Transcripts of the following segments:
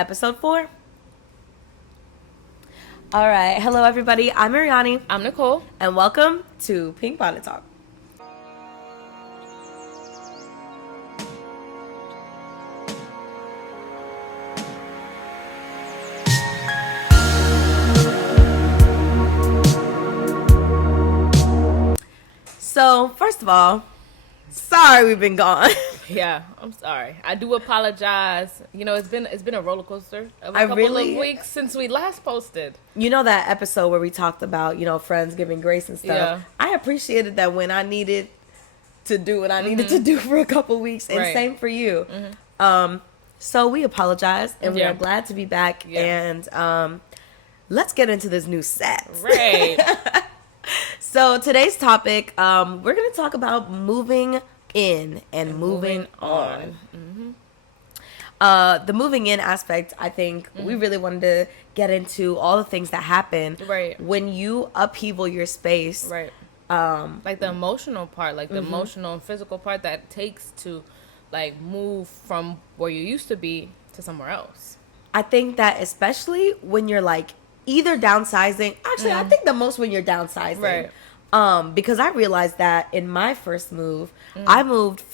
Episode 4. All right. Hello, everybody. I'm Arianny. I'm Nicole. And welcome to Pink Bonnet Talk. So, first of all, sorry we've been gone. Yeah, I'm sorry. I do apologize. You know, it's been a roller coaster of a couple of weeks since we last posted. You know that episode where we talked about, friends giving grace and stuff? Yeah. I appreciated that when I needed to do what I needed to do for a couple weeks, and same for you. So we apologize, and we are glad to be back, and let's get into this new set. Right. So today's topic, we're going to talk about moving in and moving on. The moving in aspect, I think we really wanted to get into all the things that happen when you upheaval your space. Right. Like the emotional part, like the emotional and physical part that it takes to like move from where you used to be to somewhere else. I think that especially when you're like either downsizing, actually I think the most when you're downsizing. Right. Because I realized that in my first move, I moved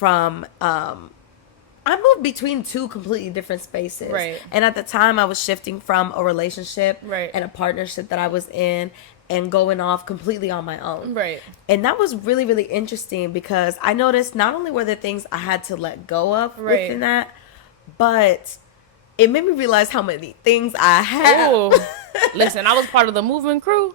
between two completely different spaces. Right. And at the time I was shifting from a relationship and a partnership that I was in and going off completely on my own. Right. And that was really, really interesting because I noticed not only were there things I had to let go of within that, but it made me realize how many things I have. Ooh. Listen, I was part of the moving crew.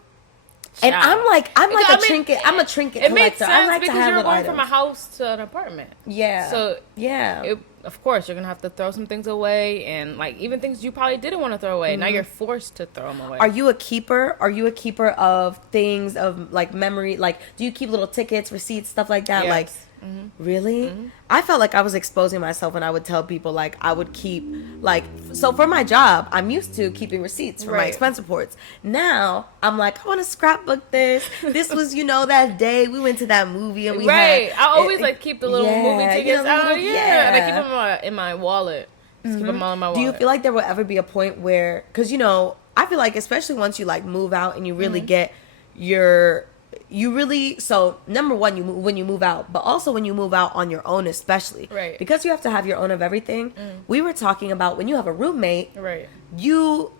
And I'm like a trinket. I'm a trinket collector. It makes sense I like because to have you're going items from a house to an apartment. Yeah. So yeah, of course you're gonna have to throw some things away, and like even things you probably didn't want to throw away. Now you're forced to throw them away. Are you a keeper? Are you a keeper of things of like memory? Like, do you keep little tickets, receipts, stuff like that? Yes. Like, really? I felt like I was exposing myself when I would tell people like I would keep like, so for my job I'm used to keeping receipts for my expense reports. Now I'm like, I want to scrapbook this. This was that day we went to that movie and we had, I always like keep the little movie tickets and I keep them in my wallet. Just keep them all in my wallet. Do you feel like there will ever be a point where, because I feel like especially once you like move out and you really get so number one, when you move out, but also when you move out on your own, especially because you have to have your own of everything. We were talking about when you have a roommate,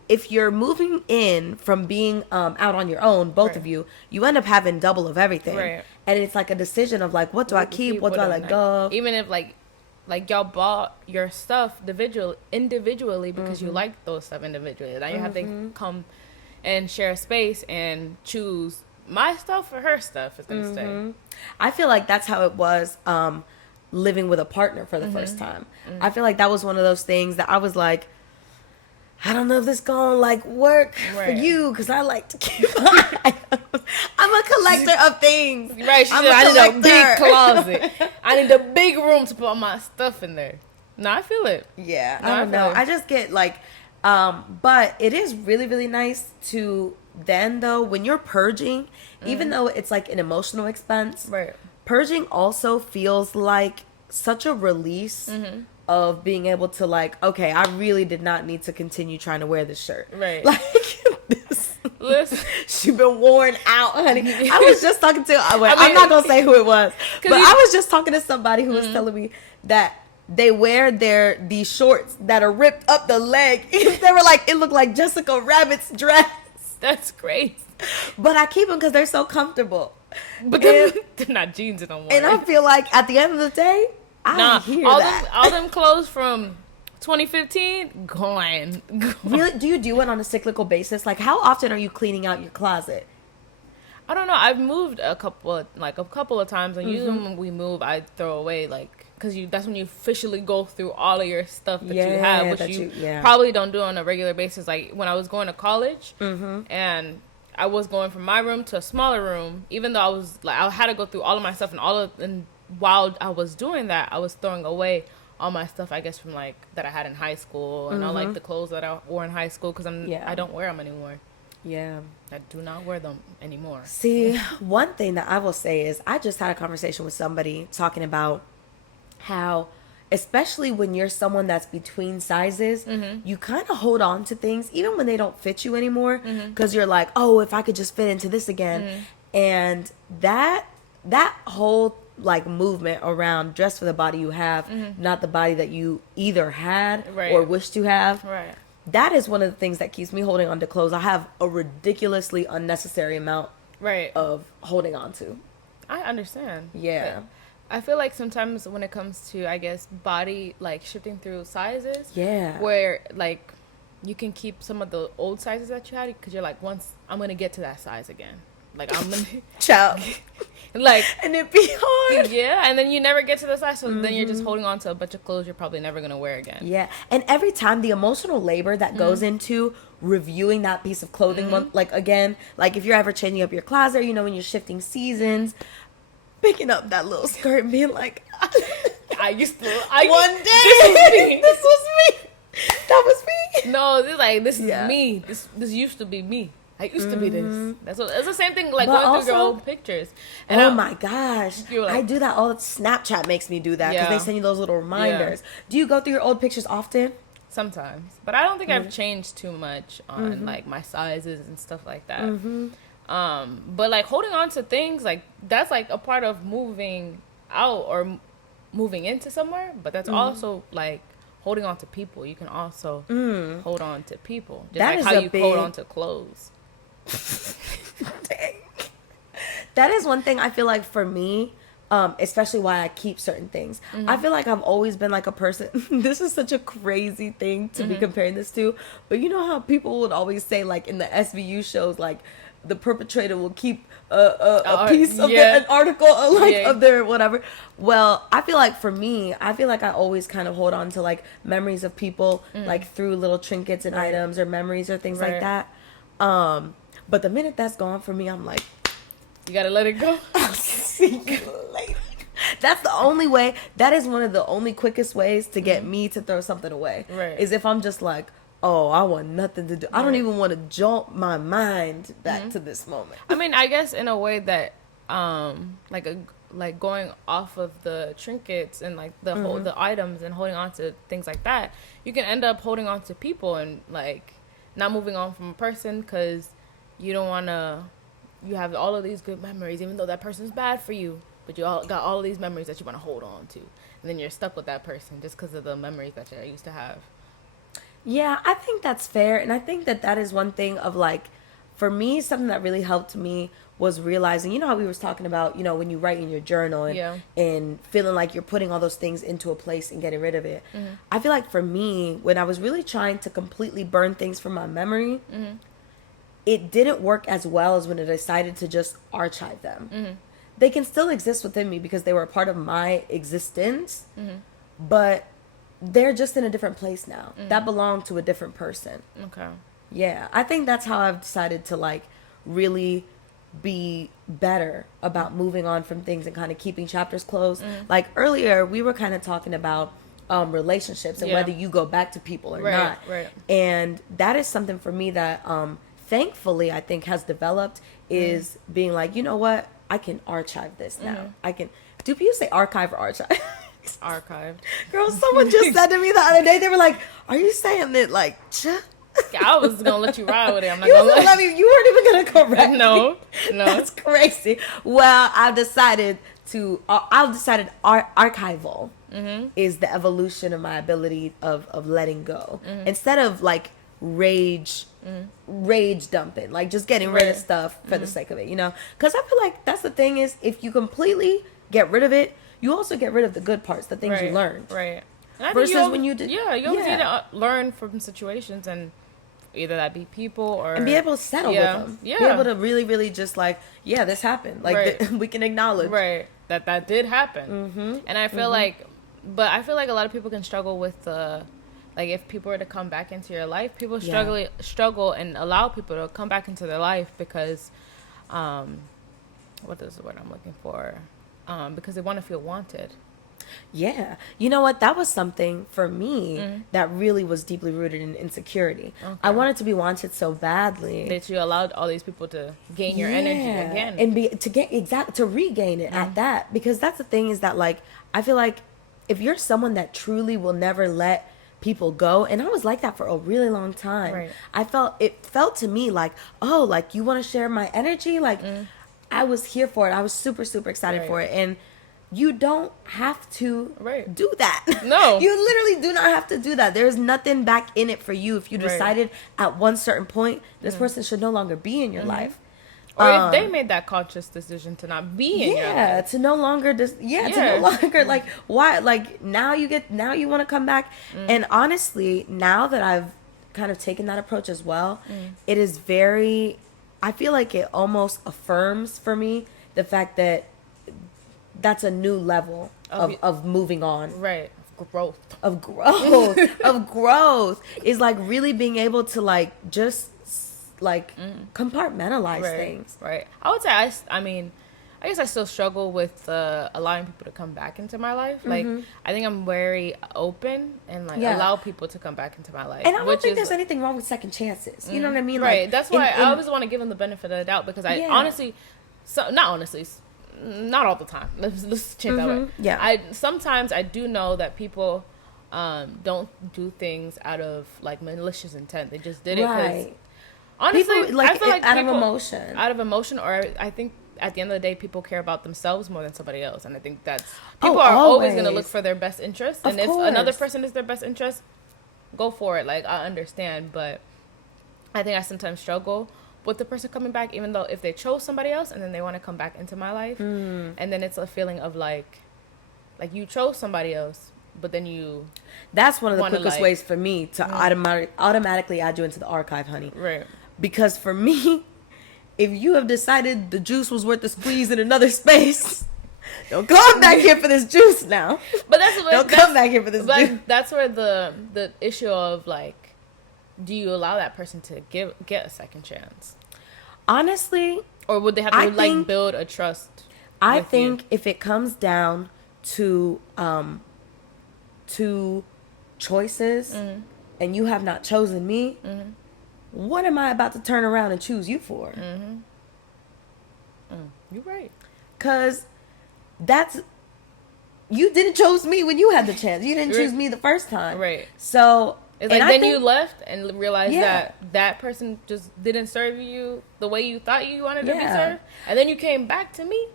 if you're moving in from being out on your own, both of you end up having double of everything, and it's like a decision of like, what do I keep, what do I let go of? Even if like y'all bought your stuff individually because you like those stuff individually, now you have to come and share a space and choose my stuff or her stuff is gonna stay. I feel like that's how it was living with a partner for the first time. I feel like that was one of those things that I was like, I don't know if this gonna like work for you because I like to keep my items. I'm a collector of things. Right, she said, I need a big closet. I need a big room to put all my stuff in there. No, I feel it. Yeah, I don't know. I just get like, but it is really, really nice to then though when you're purging, even though it's like an emotional expense, purging also feels like such a release of being able to like, okay, I really did not need to continue trying to wear this shirt. Right. Like she's been worn out, honey. I was just talking to I'm not gonna say who it was, but I was just talking to somebody who was telling me that they wear these shorts that are ripped up the leg. They were like, it looked like Jessica Rabbit's dress. That's great. But I keep them because they're so comfortable. But they're not jeans no more. And I feel like at the end of the day, I hear that. All them clothes from 2015, gone. Really? Do you do it on a cyclical basis? Like, how often are you cleaning out your closet? I don't know. I've moved a couple of times, and usually when we move, I throw away because that's when you officially go through all of your stuff that you have, which you probably don't do on a regular basis. Like when I was going to college, and I was going from my room to a smaller room, even though I had to go through all of my stuff, and while I was doing that, I was throwing away all my stuff, I guess, from like that I had in high school, and all like the clothes that I wore in high school because I don't wear them anymore. Yeah. I do not wear them anymore. See, one thing that I will say is I just had a conversation with somebody talking about how especially when you're someone that's between sizes, you kind of hold on to things even when they don't fit you anymore, because you're like, oh, if I could just fit into this again. And that whole like movement around dress for the body you have, not the body that you either had or wish to have. Right. That is one of the things that keeps me holding on to clothes. I have a ridiculously unnecessary amount of holding on to. I understand. Yeah. But I feel like sometimes when it comes to, I guess, body, like, shifting through sizes. Yeah. Where, like, you can keep some of the old sizes that you had, because you're like, once I'm going to get to that size again. Like, I'm going to... Child. Like... And it be hard. Yeah, and then you never get to the size, so then you're just holding on to a bunch of clothes you're probably never going to wear again. Yeah. And every time, the emotional labor that goes into reviewing that piece of clothing, like, again, like, if you're ever changing up your closet, you know, when you're shifting seasons... Picking up that little skirt and being like, one day this was me. That was me. No, this is me. This used to be me. I used to be this. It's the same thing, like, but going also, through your old pictures. And my gosh, like, I do that all. Snapchat makes me do that because they send you those little reminders. Do you go through your old pictures often? Sometimes, but I don't think I've changed too much on like my sizes and stuff like that. But like holding on to things, like, that's like a part of moving out or moving into somewhere, but that's also like holding on to people. You can also hold on to people, just that like how you hold on to clothes. Dang. That is one thing I feel like for me, especially why I keep certain things. I feel like I've always been like a person. This is such a crazy thing to be comparing this to, but you know how people would always say, like, in the SVU shows, like, the perpetrator will keep a piece of an article of their whatever. Well, I feel like for me, I feel like I always kind of hold on to like memories of people, like through little trinkets and items or memories or things like that. But the minute that's gone for me, I'm like, you gotta let it go. I'll see you later. That's the only way. That is one of the only quickest ways to get me to throw something away. Is if I'm just like, oh, I want nothing to do. I don't even want to jump my mind back to this moment. I mean, I guess in a way that, like going off of the trinkets and like the whole the items and holding on to things like that, you can end up holding on to people and like not moving on from a person because you don't want to. You have all of these good memories, even though that person's bad for you, but you all got all of these memories that you want to hold on to, and then you're stuck with that person just because of the memories that you used to have. Yeah, I think that's fair. And I think that is one thing of like, for me, something that really helped me was realizing, you know how we was talking about, you know, when you write in your journal and feeling like you're putting all those things into a place and getting rid of it. I feel like for me, when I was really trying to completely burn things from my memory, it didn't work as well as when I decided to just archive them. They can still exist within me because they were a part of my existence, but they're just in a different place now. That belonged to a different person. Okay. Yeah, I think that's how I've decided to like really be better about moving on from things and kind of keeping chapters closed. Like earlier, we were kind of talking about relationships and whether you go back to people or not. Right. And that is something for me that thankfully I think has developed is being like, you know what? I can archive this now. I can. Do people say archive or archive? Archived. Girl, someone just said to me the other day, they were like, are you saying that like I was gonna let you ride with it. I'm not gonna let you. You weren't even gonna correct me. No. That's crazy. Well, I've decided archival is the evolution of my ability of letting go. Instead of like rage dumping, like just getting rid of stuff for the sake of it, you know? Because I feel like that's the thing is, if you completely get rid of it, you also get rid of the good parts, the things you learned. Right. Versus when you did... Yeah, you always need to learn from situations, and either that be people or... And be able to settle with them. Yeah. Be able to really, really just like, yeah, this happened. Like, we can acknowledge. Right. That did happen. And I feel like... But I feel like a lot of people can struggle with the... Like, if people were to come back into your life, people struggle and allow people to come back into their life because... what is the word I'm looking for? Because they want to feel wanted. Yeah. You know what? That was something for me that really was deeply rooted in insecurity. Okay. I wanted to be wanted so badly. That you allowed all these people to gain your energy again. And to regain it at that. Because that's the thing is that, like, I feel like if you're someone that truly will never let people go, and I was like that for a really long time. Right. It felt to me like, oh, like you want to share my energy? Like I was here for it. I was super, super excited for it. And you don't have to do that. No. You literally do not have to do that. There's nothing back in it for you. If you decided at one certain point, this person should no longer be in your life. Or if they made that conscious decision to not be in your life. Yeah, to no longer to no longer like why like now you want to come back. And honestly, now that I've kind of taken that approach as well, it is very, I feel like it almost affirms for me the fact that that's a new level of moving on. Right. Growth. Of growth is like really being able to like just like compartmentalize things. Right. I would say I guess I still struggle with allowing people to come back into my life. Like I think I'm very open and like allow people to come back into my life. And I don't think there's anything wrong with second chances. You know what I mean? Right. Like, that's why I always want to give them the benefit of the doubt, because I honestly, not all the time. Let's change that way. Yeah. Sometimes I do know that people don't do things out of like malicious intent. They just did it because honestly, people, I feel like out of emotion, or I think at the end of the day, people care about themselves more than somebody else, and I think that's people are always going to look for their best interest, and if another person is their best interest, go for it. Like I understand, but I think I sometimes struggle with the person coming back, even though if they chose somebody else and then they want to come back into my life, and then it's a feeling of like you chose somebody else, but then you. That's one of the quickest ways for me to automatically add you into the archive, honey. Right. Because for me, if you have decided the juice was worth the squeeze in another space, don't come back here for this juice now. But don't come back here for this juice. That's where the issue of like, do you allow that person to get a second chance? Honestly, or would they have to build a trust? I think if it comes down to choices, and you have not chosen me, what am I about to turn around and choose you for? You're right. 'Cause you didn't choose me when you had the chance. You didn't choose me the first time. Right. So it's like then you left and realized that person just didn't serve you the way you thought you wanted to be served. And then you came back to me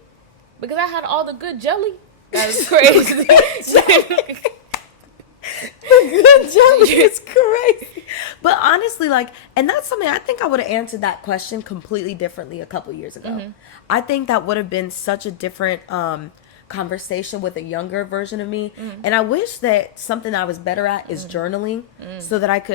because I had all the good jelly. That was crazy. The good jelly is crazy. But honestly, like, and that's something I think I would have answered that question completely differently a couple years ago. I think that would have been such a different conversation with a younger version of me. And I wish that something I was better at is journaling, so that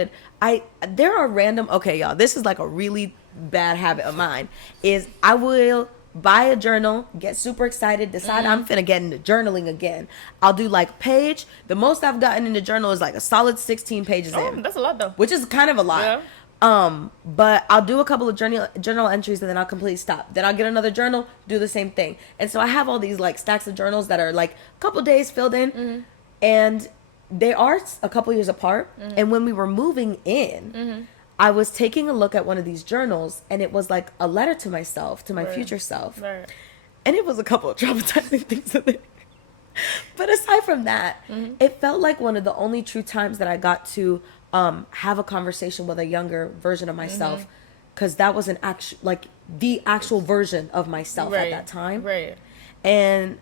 there are random, okay, y'all, this is like a really bad habit of mine, is I will buy a journal, get super excited, decide I'm finna get into journaling again. I'll do like page. The most I've gotten in the journal is like a solid 16 pages in. That's a lot though. Which is kind of a lot. Yeah. But I'll do a couple of journal entries and then I'll completely stop. Then I'll get another journal, do the same thing. And so I have all these like stacks of journals that are like a couple days filled in, and they are a couple years apart. And when we were moving in, I was taking a look at one of these journals, and it was like a letter to myself, to my future self. Right. And it was a couple of traumatizing things in there. But aside from that, it felt like one of the only true times that I got to have a conversation with a younger version of myself, because that was the actual version of myself at that time. Right. And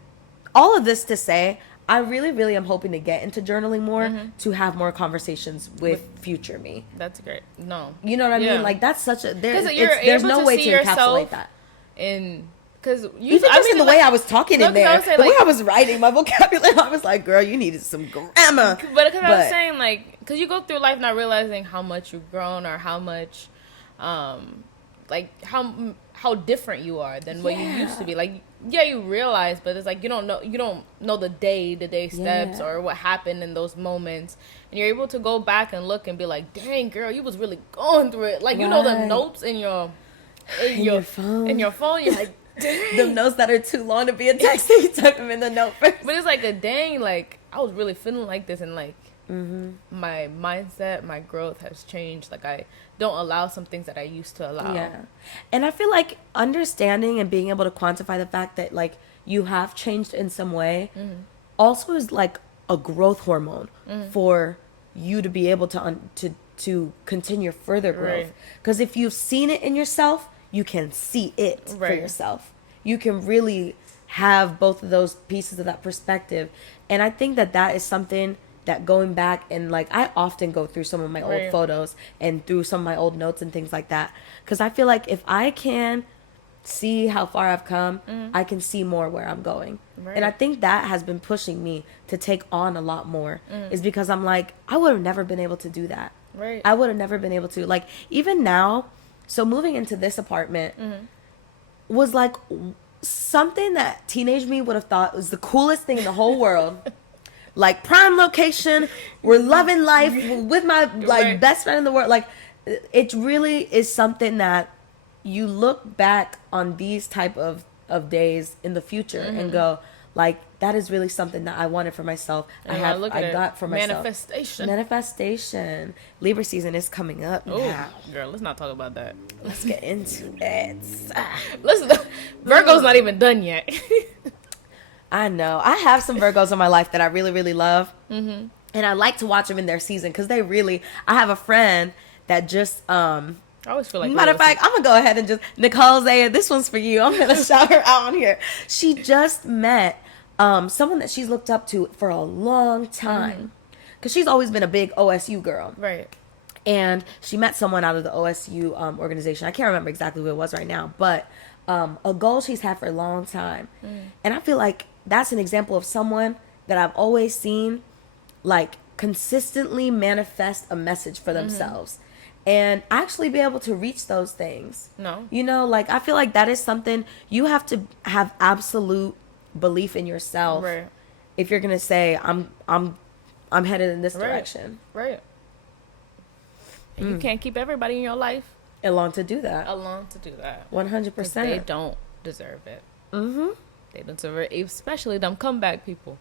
all of this to say, I really, really am hoping to get into journaling more, to have more conversations with future me. That's great. No. You know what I mean? Like, that's such a... There's no way to encapsulate that. Because the way I was talking in there, the way I was writing, my vocabulary, I was like, girl, you needed some grammar. But because I was saying, like, because you go through life not realizing how much you've grown, or how much, how different you are than what you used to be. Like, you realize, but it's like you don't know the day-to-day steps or what happened in those moments, and you're able to go back and look and be like, dang girl, you was really going through it. Like, you know the notes in your phone. You're like, dang. The notes that are too long to be a text, you type them in the note first. But it's like a dang, like I was really feeling like this, and like my mindset, my growth has changed. Like, I don't allow some things that I used to allow. Yeah. And I feel like understanding and being able to quantify the fact that like you have changed in some way also is like a growth hormone for you to be able to continue further growth. Because if you've seen it in yourself, you can see it for yourself. You can really have both of those pieces of that perspective. And I think that is something that going back and like I often go through some of my old photos and through some of my old notes and things like that, because I feel like if I can see how far I've come, I can see more where I'm going. And I think that has been pushing me to take on a lot more, is because I'm like, I would have never been able to do that. I would have never been able to, like, even now. So moving into this apartment was like something that teenage me would have thought was the coolest thing in the whole world. Like, prime location, we're loving life with my like best friend in the world. Like, it really is something that you look back on these type of days in the future and go, like, that is really something that I wanted for myself. I got for myself. Manifestation. Libra season is coming up now. Girl, let's not talk about that. Let's get into it. Listen, Virgo's not even done yet. I know. I have some Virgos in my life that I really, really love. And I like to watch them in their season because they really... I have a friend that just... I always feel like... Matter of fact, I'm going to go ahead and just... Nicole Zaya, this one's for you. I'm going to shout her out on here. She just met someone that she's looked up to for a long time. Because she's always been a big OSU girl. And she met someone out of the OSU organization. I can't remember exactly who it was right now. But a goal she's had for a long time. And I feel like that's an example of someone that I've always seen, like, consistently manifest a message for themselves and actually be able to reach those things. You know, like, I feel like that is something you have to have absolute belief in yourself if you're gonna say I'm headed in this direction. And you can't keep everybody in your life along to do that. 100%. They don't deserve it. They don't deserve it, especially them comeback people.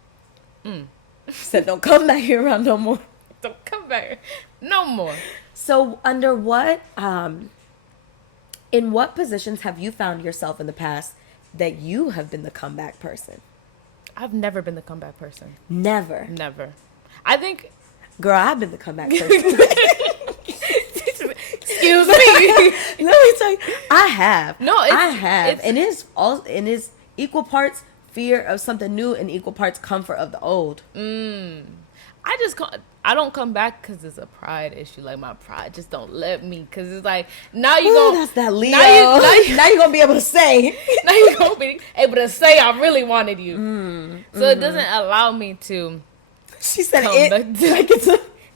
Said don't come back here around no more. Don't come back here no more. So under what in what positions have you found yourself in the past that you have been the comeback person? I've never been the comeback person. Never. I think, girl, I've been the comeback person. Excuse me. Let me tell you, I have. No, I have, and it's equal parts fear of something new and equal parts comfort of the old. I don't come back because it's a pride issue. Like, my pride just don't let me. Because it's like, now you go. That's that Leo. Now you're going to be able to say. Now you're going to be able to say I really wanted you. So it doesn't allow me to. She said it like it's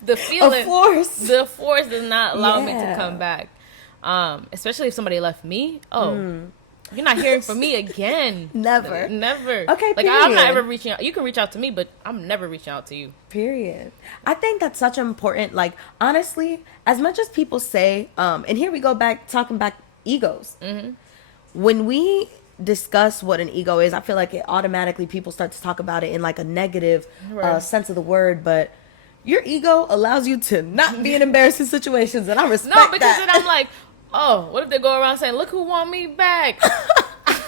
the feeling. A force. The force does not allow me to come back. Especially if somebody left me. You're not hearing from me again. Never. Okay, like, I'm not ever reaching out. You can reach out to me, but I'm never reaching out to you. Period. I think that's such an important, like, honestly, as much as people say, and here we go back, talking back egos. When we discuss what an ego is, I feel like it automatically, people start to talk about it in, like, a negative sense of the word, but your ego allows you to not be in embarrassing situations, and I respect that. No, because then I'm like, oh, what if they go around saying, look who want me back? I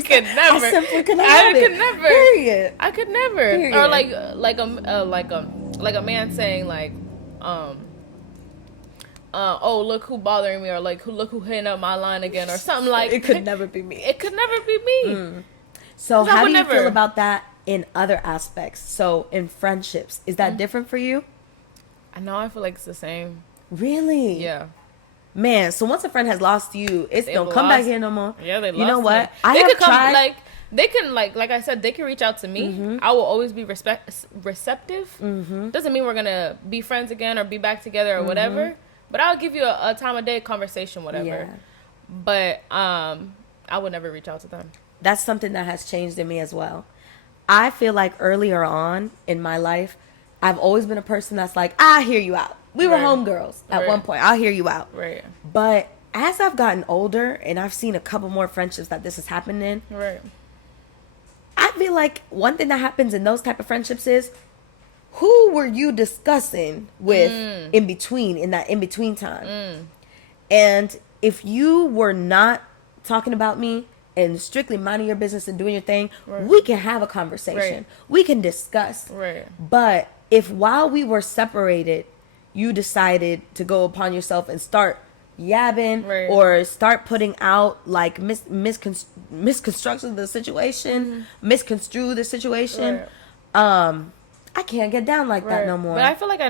could never. I simply could not. I could never. Period. I could never. Period. Or like a man saying, like, oh, look who bothering me, or like, look who hitting up my line again, or something like. It could never be me. It could never be me. So how do you feel about that in other aspects? So in friendships, is that different for you? I know. I feel like it's the same. Really? Yeah. Man, so once a friend has lost you, it's don't come back here no more. Yeah, they lost. You know what? Me. I have tried. They can like I said, they can reach out to me. I will always be receptive. Doesn't mean we're gonna be friends again or be back together or whatever. But I'll give you a time of day conversation, whatever. Yeah. But I would never reach out to them. That's something that has changed in me as well. I feel like earlier on in my life, I've always been a person that's like, I hear you out. We were homegirls at one point. I'll hear you out. Right. But as I've gotten older and I've seen a couple more friendships that this has happened in, I feel like one thing that happens in those type of friendships is, who were you discussing with in that in-between time? And if you were not talking about me and strictly minding your business and doing your thing, we can have a conversation. We can discuss. But if while we were separated, you decided to go upon yourself and start yabbing or start putting out like misconstruction of the situation, misconstrue the situation, I can't get down like that no more. But I feel like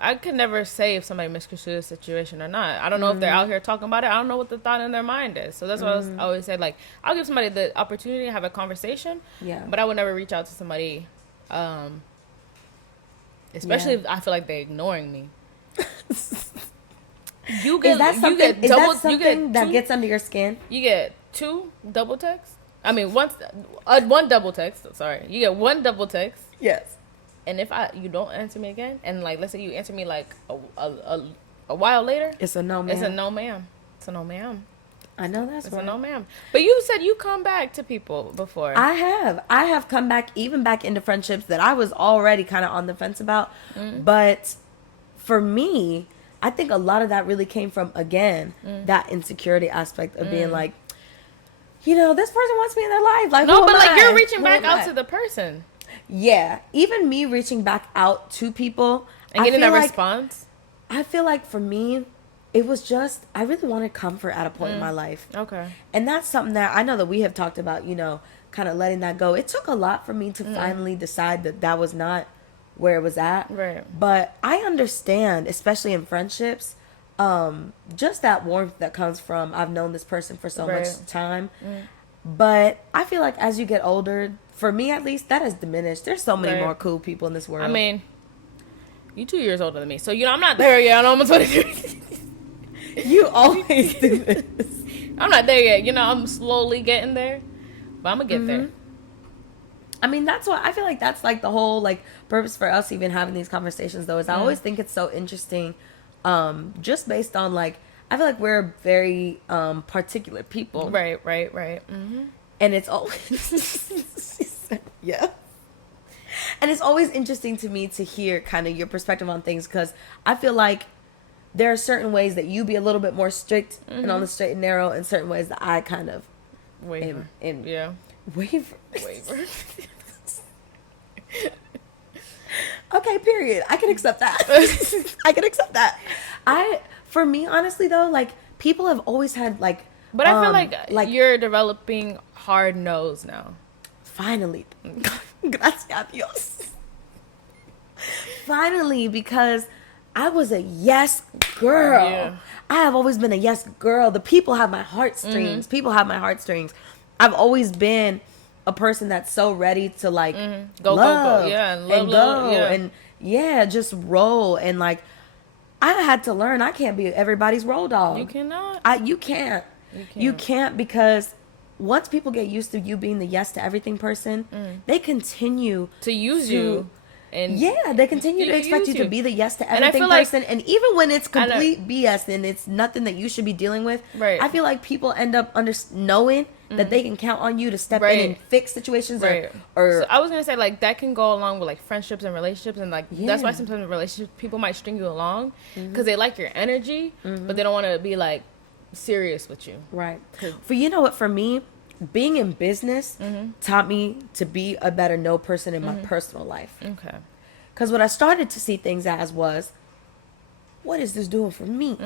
I could never say if somebody misconstrued the situation or not. I don't know if they're out here talking about it. I don't know what the thought in their mind is. So that's what I always say. Like, I'll give somebody the opportunity to have a conversation. Yeah. But I would never reach out to somebody, especially if I feel like they're ignoring me. Is that something that gets under your skin? You get 2 double texts. I mean, one double text. Sorry, you get 1 double text. Yes. And if you don't answer me again, and like let's say you answer me like a while later, it's a no, ma'am. It's a no, ma'am. It's a no, ma'am. I know that's it's right. It's a no, ma'am. But you said you come back to people before. I have come back, even back into friendships that I was already kind of on the fence about. But for me, I think a lot of that really came from, again, that insecurity aspect of being like, you know, this person wants me in their life. Like, no, but like you're reaching back out to the person. Yeah, even me reaching back out to people and getting a response. I feel like for me, it was just, I really wanted comfort at a point in my life. Okay. And that's something that I know that we have talked about, you know, kind of letting that go. It took a lot for me to finally decide that that was not where it was at. Right. But I understand, especially in friendships, just that warmth that comes from, I've known this person for so much time. But I feel like as you get older, for me at least, that has diminished. There's so many more cool people in this world. I mean, you 2 years older than me, so you know I'm not there yet. I'm almost 23. You always do this. I'm not there yet. You know, I'm slowly getting there, but I'm gonna get there. I mean, that's what I feel like. That's like the whole like purpose for us even having these conversations, though. Is I always think it's so interesting, just based on like I feel like we're very particular people. Right. And it's always yeah. And it's always interesting to me to hear kind of your perspective on things, because I feel like there are certain ways that you be a little bit more strict and on the straight and narrow, and certain ways that I kind of waver. Waver. Okay, period. I can accept that. I can accept that. For me, honestly though, like people have always had like. But I feel like you're developing hard nose now. Finally. Gracias a Dios. Finally, because I was a yes girl. Yeah. I have always been a yes girl. The people have my heartstrings. People have my heartstrings. I've always been a person that's so ready to like go. Yeah, and go. And just roll. And like, I had to learn I can't be everybody's roll dog. You cannot. You can't. You can't, because once people get used to you being the yes to everything person, they continue to use you. And they continue to expect you to be the yes to everything person. And even when it's complete BS and it's nothing that you should be dealing with, I feel like people end up knowing that they can count on you to step in and fix situations. Or so I was going to say, like, that can go along with, like, friendships and relationships. And, like, that's why sometimes in relationships, people might string you along because they like your energy, but they don't want to be, like, serious with you. Right. You know what, for me, being in business taught me to be a better no person in my personal life. Okay. Because what I started to see things as was, what is this doing for me?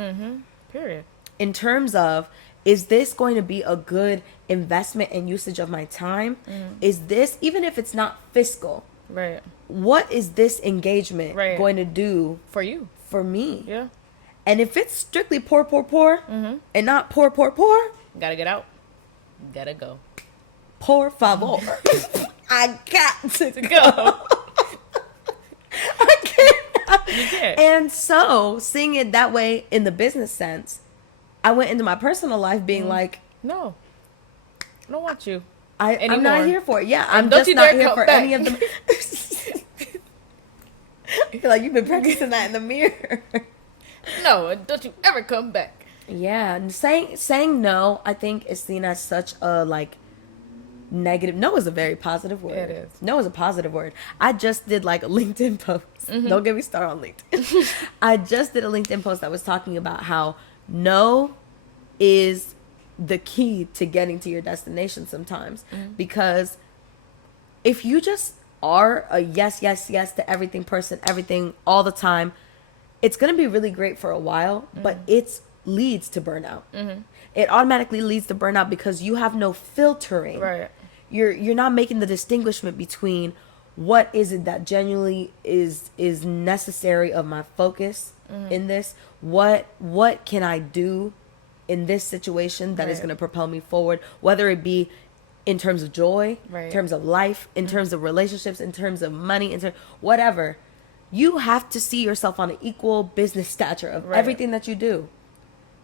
Period. In terms of, is this going to be a good investment and usage of my time? Is this, even if it's not fiscal, what is this engagement going to do for you? For me? Yeah. And if it's strictly poor, and not poor, gotta get out. Gotta go. Por favor. I got to go. I can't. You can't. And so, seeing it that way in the business sense, I went into my personal life being like, no, I don't want you. I'm not here for it. Yeah, I'm just not here for any of them. I feel like you've been practicing that in the mirror. No, don't you ever come back. Yeah, and saying no, I think, is seen as such a like negative. No is a very positive word. It is. No is a positive word. I just did like a LinkedIn post. Don't get me started on LinkedIn. I just did a LinkedIn post that was talking about how no is the key to getting to your destination sometimes. Because if you just are a yes to everything person, everything all the time, it's going to be really great for a while, but it leads to burnout. It automatically leads to burnout because you have no filtering. Right. You're not making the distinguishment between what is it that genuinely is necessary of my focus in this. What can I do in this situation that is going to propel me forward, whether it be in terms of joy, in terms of life, in terms of relationships, in terms of money, whatever. You have to see yourself on an equal business stature of everything that you do.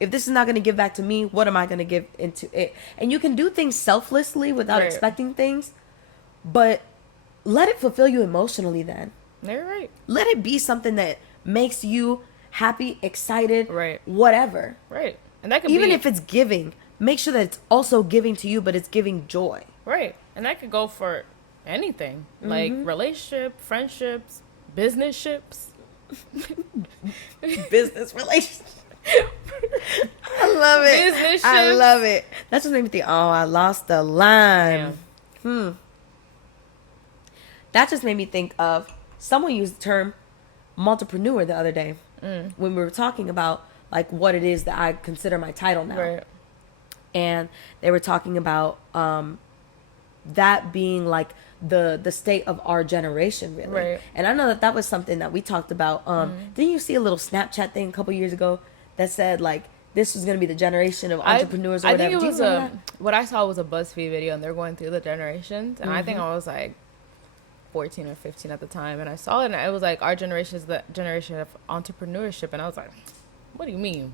If this is not going to give back to me, what am I going to give into it? And you can do things selflessly without expecting things, but let it fulfill you emotionally then. You're right. Let it be something that makes you happy, excited, whatever. Right. And that could even if it's giving, make sure that it's also giving to you, but it's giving joy. Right. And that could go for anything, like relationship, friendships, business ships. Business relationships. I love it. Business ships. I love it. That's what made me think, oh, I lost the line. That just made me think of, someone used the term multipreneur the other day when we were talking about like what it is that I consider my title now. Right. And they were talking about that being like the state of our generation, really. Right. And I know that was something that we talked about. Didn't you see a little Snapchat thing a couple years ago that said like this was going to be the generation of entrepreneurs or whatever? I think it was what I saw was a BuzzFeed video, and they're going through the generations, and I think I was like 14 or 15 at the time, and I saw it, and it was like, our generation is the generation of entrepreneurship, and I was like, what do you mean?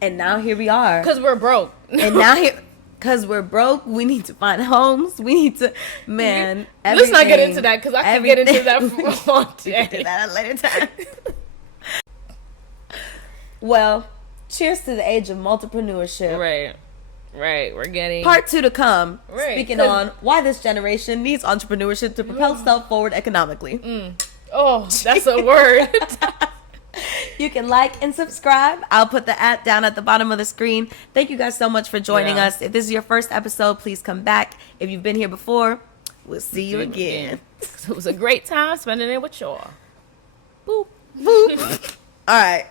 And now here we are. Because we're broke. And now here, because we're broke, we need to find homes. We need to, man. Let's not get into that, because I can get into that for all day. We can do that at a later time. Well, cheers to the age of multipreneurship. Right. We're getting part 2 to come. Speaking on why this generation needs entrepreneurship to propel itself forward economically. Oh, that's a word. You can like and subscribe. I'll put the app down at the bottom of the screen. Thank you guys so much for joining us. If this is your first episode, please come back. If you've been here before, we'll see you again. It was a great time spending it with y'all. Boop. Boop. All right.